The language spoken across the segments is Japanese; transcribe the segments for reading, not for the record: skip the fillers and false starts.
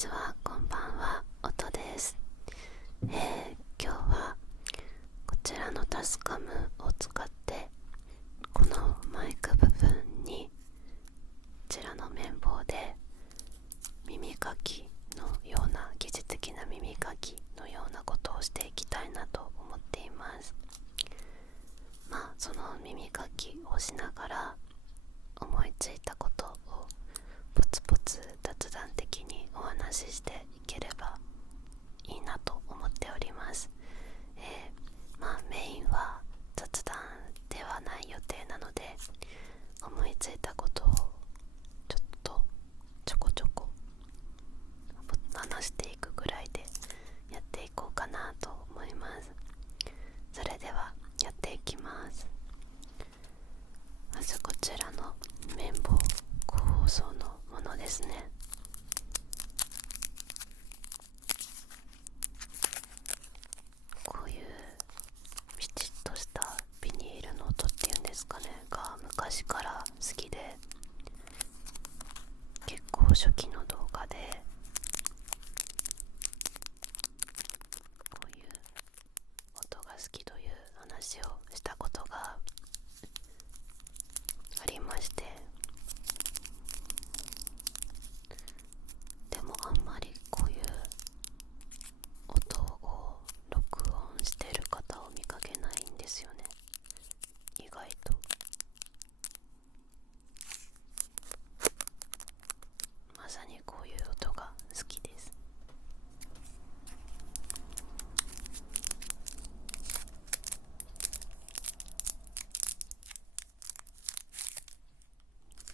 ちは、こんばんは、音です。今日はこちらのタスカムを使ってこのマイク部分にこちらの綿棒で耳かきのような疑似的な耳かきのようなことをしていきたいなと思っています。その耳かきをしながら思いついたことをポツポツ雑談的にお話ししていければいいなと思っております。メインは雑談ではない予定なので、思いついたことをちょこちょこ話していくぐらいでやっていこうかなと思います。それではやっていきます。まずこちらの綿棒、個包装のものですね。こういうピチッとしたビニールの音っていうんですかねが昔から好きで、結構初期の動画でこういう音が好きという話をしたことがありまして、でもあんまりこういう音を録音してる方を見かけないんですよね、意外と。まさにこういう音が好きです。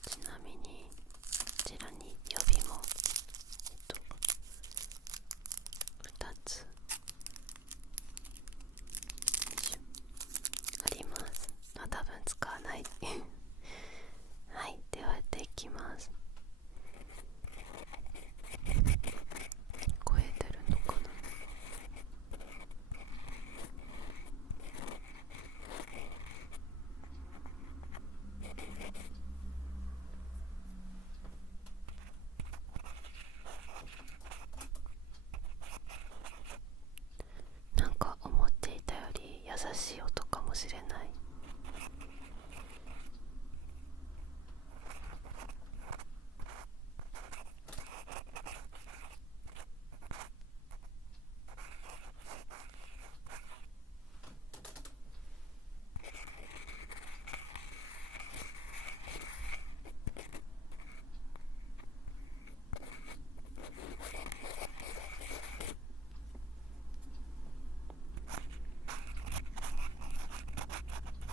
ちなみにこちらに予備も2つあります。多分使わないはい、ではやっていきます。聞こえてるのかな。なんか思っていたより優しい音かもしれない。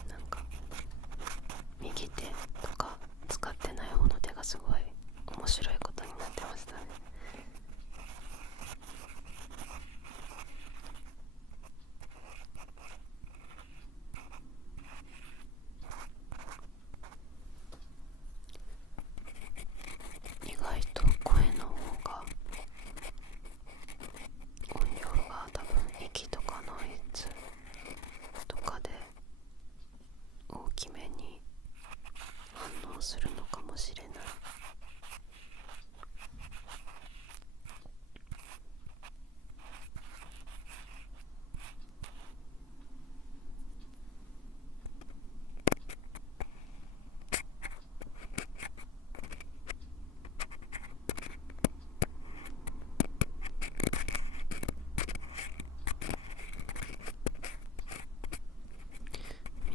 なんか右手とか使ってない方の手がすごい面白いことになってましたね。意外と声の方が音量が多分息とかノイズとかで大きめに反応するのかもしれない。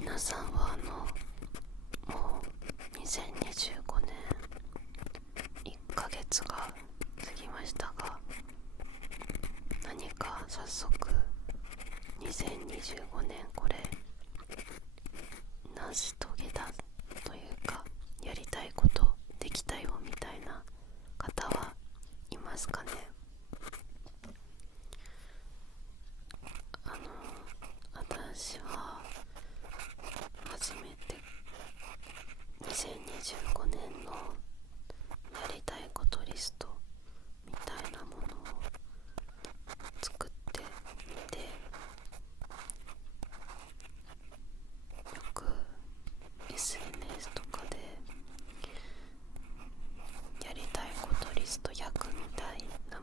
皆さんはもう2025年1ヶ月が過ぎましたが、何か早速2025年これ成し遂げたというか、やりたいことできたよみたいな方はいますかね。私は初めて2025年のやりたいことリストみたいなものを作ってみて、よく SNS とかでやりたいことリスト100みたいな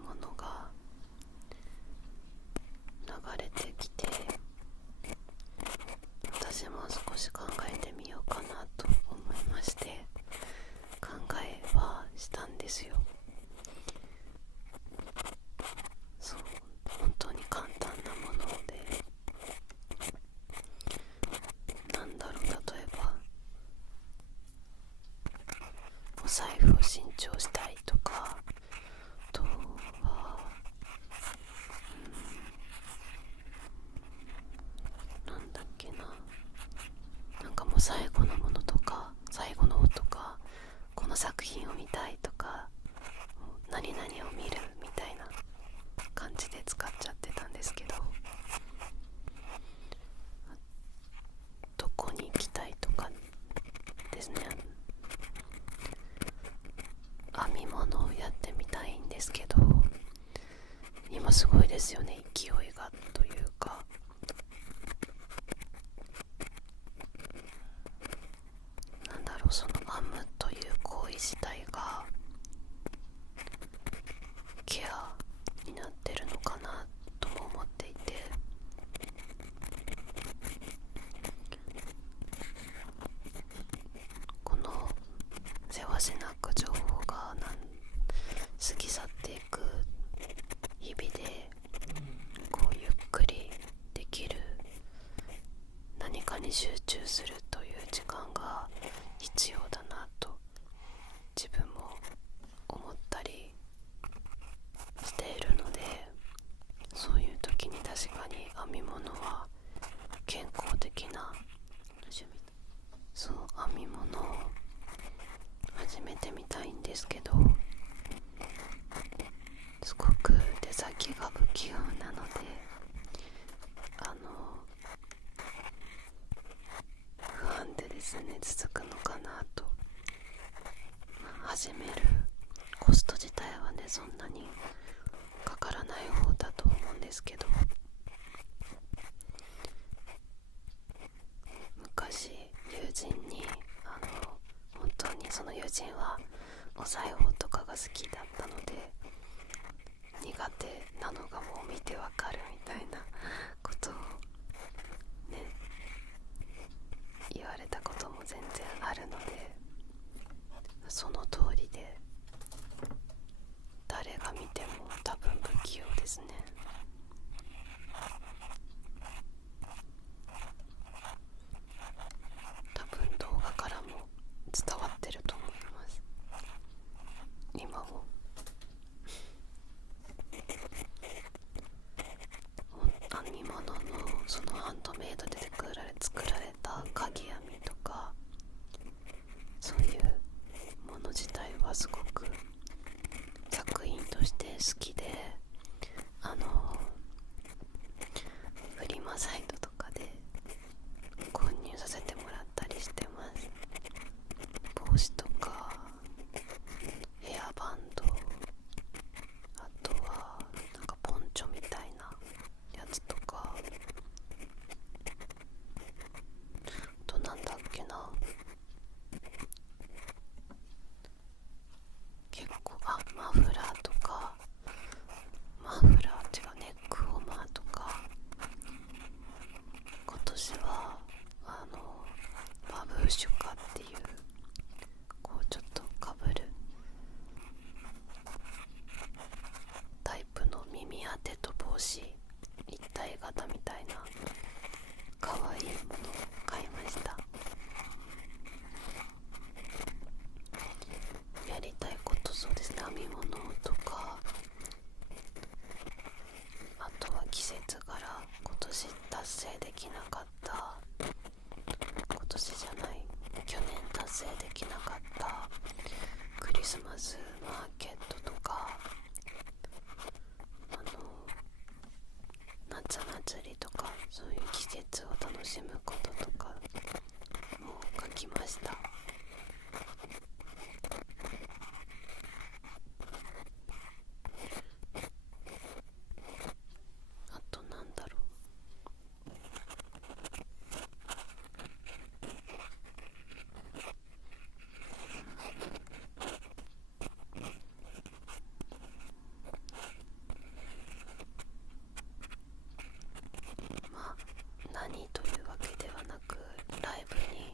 ですけど、今すごいですよね、勢いがというか。なんだろう、その編むという行為自体がケアになってるのかなとも思っていて、このせわしなく情報が過ぎ去っていく日々で、こうゆっくりできる、何かに集中するという時間が必要だなと自分も思ったりしているので、そういう時に確かに編み物は健康的な趣味、そう編み物を始めてみたいんですけど、すごく手先が不器用なので、不安でですね、続くのかなと。始めるコスト自体はね、そんなにかからない方だと思うんですけど、昔友人に本当にその友人はお裁縫とかが好きだったので、苦手なのがもう見てわかるみたいなことをね、言われたことも全然あるので、その通りで、誰が見ても多分不器用ですね。多分動画からも伝わってると思います。今も編み物のそのハンドメイドで作られた鍵編みとか、そういうもの自体はすごく作品として好きで、フリマサイトとかで購入させてもらったりしてます。帽子とかヘアバンド、あとはなんかポンチョみたいなやつとか、あとなんだっけな、結構マフラーとか、マフラー違う、ネックウォーマーとか、今年はバブーシュカっていう、こうちょっとかぶるタイプの耳当てと帽子一体型みたいな可愛いものを買いました。やりたいこと、そうですね、編み物とか、あとは季節柄、今年達成できなかった、今年じゃない、去年達成できなかったクリスマスマーケットとか、夏祭りとか、そういう季節を楽しむこととかも書きました。あとなんだろう、何というわけではなく、ライブに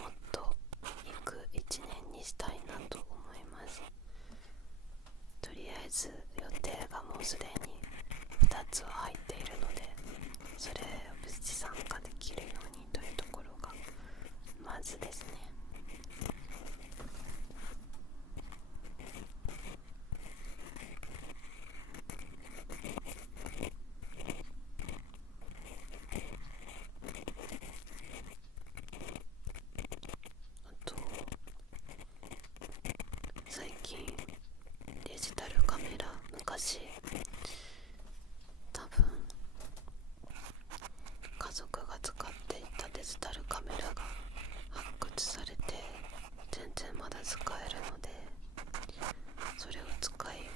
もっと行く一年にしたいなと思います。とりあえず予定がもうすでに2つは入っているので、それを無事参加できるようにというところがまずですね。あと最近デジタルカメラ、昔多分家族が使っていたデジタルカメラが発掘されて全然まだ使えるので、それを使い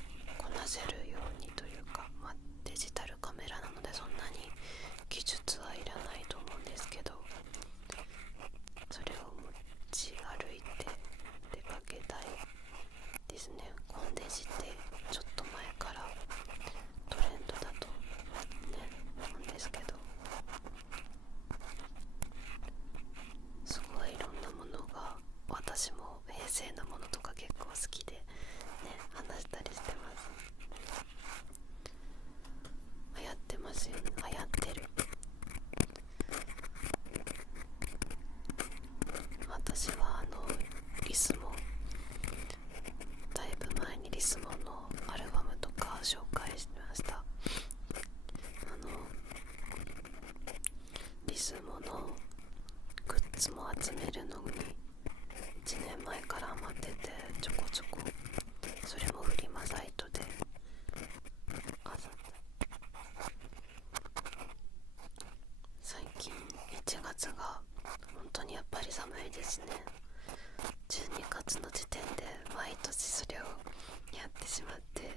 しまって、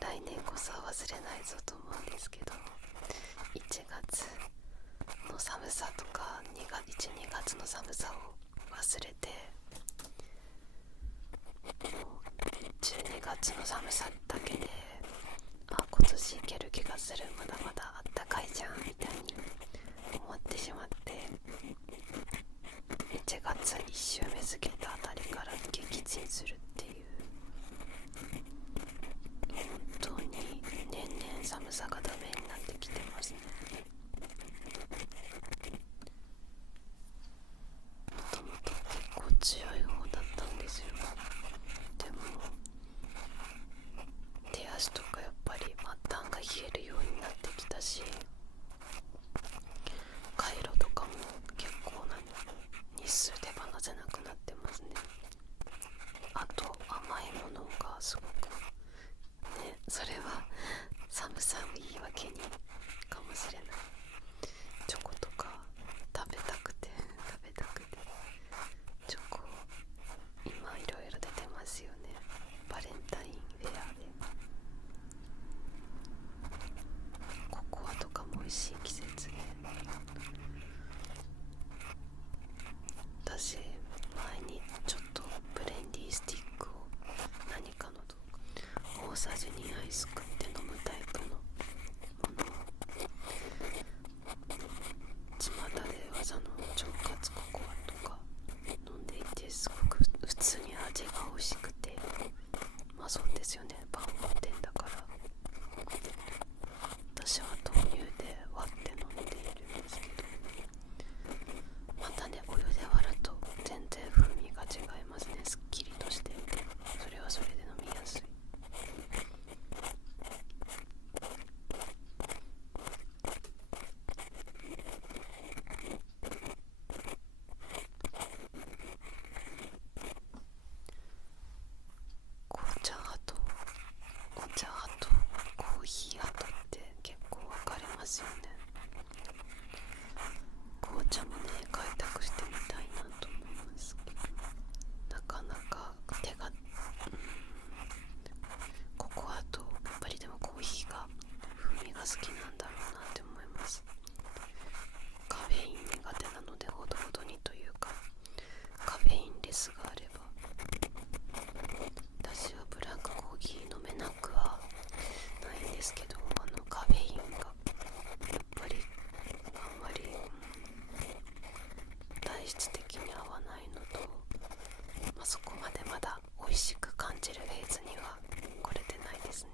来年こそは忘れないぞと思うんですけど、1月の寒さとか1、2月の寒さを忘れて、もう12月の寒さだけで、あ、今年いける気がする、まだまだあったかいじゃんみたいに思ってしまって、1月1週目過ぎたあたりから撃沈するっていう、本当に年々寒さがダメになってきてますね。もともと結構強い方だったんですよ。でも手足とかやっぱり末端が冷えるようになってきたし、カイロとかも結構な日数手放せなくなってますね。あと甘いものがすごくね、それは寒さを言い訳にかもしれない。チョコとか食べたくてチョコ今いろいろ出てますよね。バレンタインフェアでココアとかも美味しい季節で、私前にちょっとブレンディースティックを何かの動画、大さじ2杯すくって飲むタイプのものを巷ではその腸活ココアとか飲んでいて、すごく普通に味が美味しくて、まあそうですよね、万能店だから。私は豆乳で割って飲んでいるんですけど、またね、お湯で割ると全然風味が違いますね。すっきりとしていて、それはそれで飲みやすい。お茶派とコーヒー派とって結構分かれますよね。紅茶もね、開拓してみたいなと思いますけど、なかなか手が、ココアとやっぱりでもコーヒーが風味が好きなんだろうなって思います。カフェイン苦手なのでほどほどにというか、カフェインレスがあれば。私はブラックコーヒー飲めなくはないんですけど、カフェインがやっぱりあんまり体質的に合わないのと、そこまでまだ美味しく感じるフェーズには来れてないですね。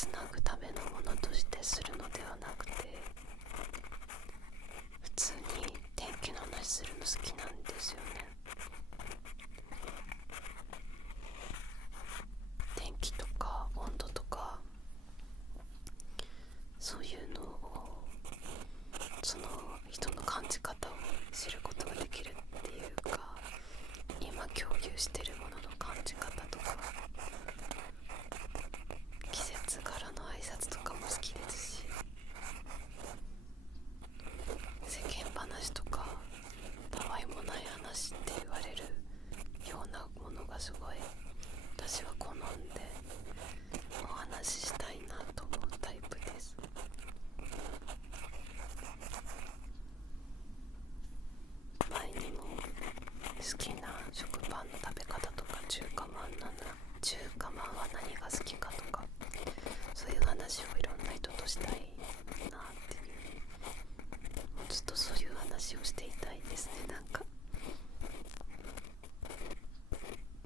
つなぐためのものとしてするのではなくて、普通に天気の話するの好きなんですよね。天気とか温度とかそういうのを、その人の感じ方を知ることができるっていうか、今共有してるものの感じ方とか、季節柄の挨拶とかも好きですし、世間話とかたわいもない話って言われるようなものがすごい私は好んでお話ししたいなと思うタイプです。前にも好きな食パンの食べ方とか、中華まんは何が好きかとか、そういう話をいろんな人としたいなっていう、もうずっとそういう話をしていたいですね。なんか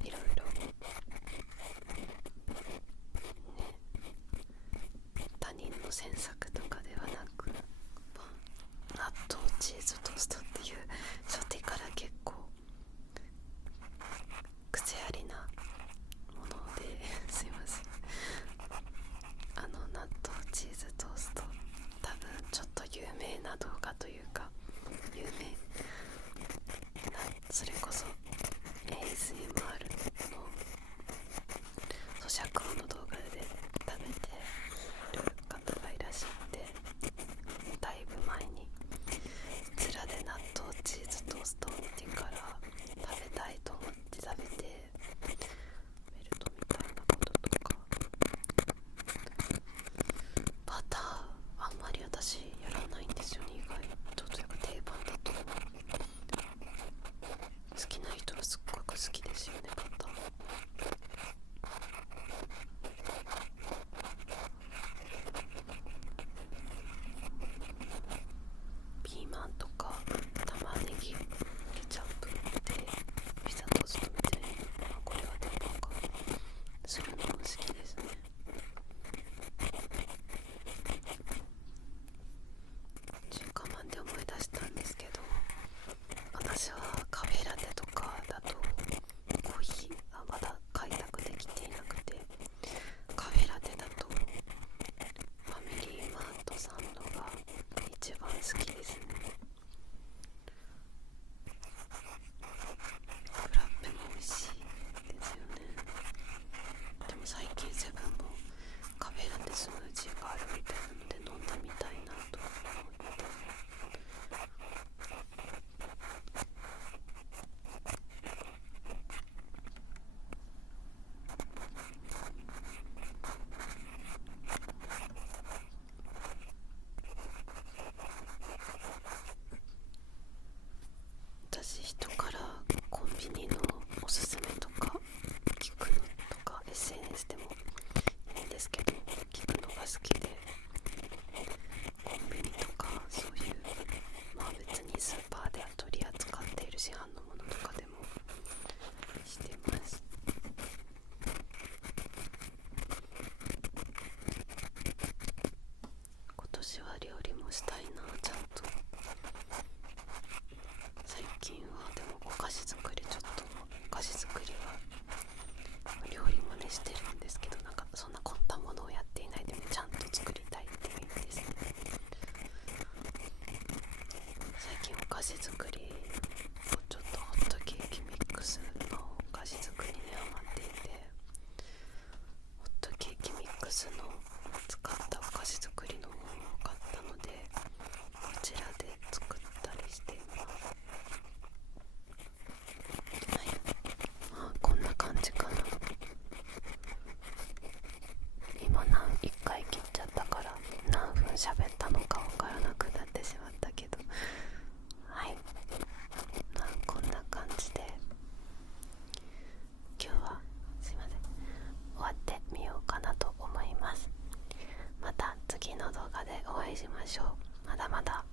いろいろね、他人の詮索とかではなく、納豆チーズトーストっていう初手から結構癖ありなものですいません。納豆チーズトースト、多分ちょっと有名な動画というか、それこそ ASMR の咀嚼音の動画で食べてる方がいらっしゃって、だいぶ前にこちらで納豆チーズトーストを見てから食べたいと思って食べて、メルトみたいなこととか、バターあんまり私やらないんですよね、意外と。というか定番だと思う。好きな人はすっごく好きですよね、バター。ピーマンとか玉ねぎ、ケチャップでピザトーストみたいな、これは定番かするのも好きですね。中華まんで思い出したんですけど、私はカフェラテとかだとコーヒーまだ開拓できていなくて、カフェラテだとファミリーマートさんのが一番好きですね。フラッペも美味しいですよね。でも最近セブンもカフェラテスムージーがあるみたいなので飲んでみたいなと思って。私人からコンビニのおすすめとか聞くのとか SNS でもいいんですけど、聞くのが好きで、コンビニとかそういう、別にスーパーで取り扱っている市販のものとかでもしてます。今年は料理もしたいな、ちゃんと。最近はでもお菓子作りは料理もねしてるんですけど、なんかそんな凝ったものをやっていないでもちゃんと作りたいっていう意味ですね。最近お菓子作りをちょっとホットケーキミックスのお菓子作りにハマっていて、ホットケーキミックスの使ったお菓子作りの本を買ったので、こちらで作ったりしています。はい、こんな感じかな。今1回切っちゃったから何分喋ったのかわからなくなってしまったけど、はい、こんな感じで今日はすいません終わってみようかなと思います。また次の動画でお会いしましょう。まだまだ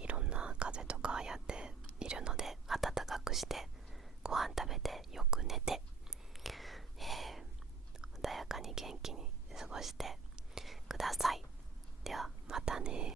いろんな風邪とかやっているので、暖かくしてご飯食べてよく寝て、穏やかに元気に過ごしてください。ではまたね。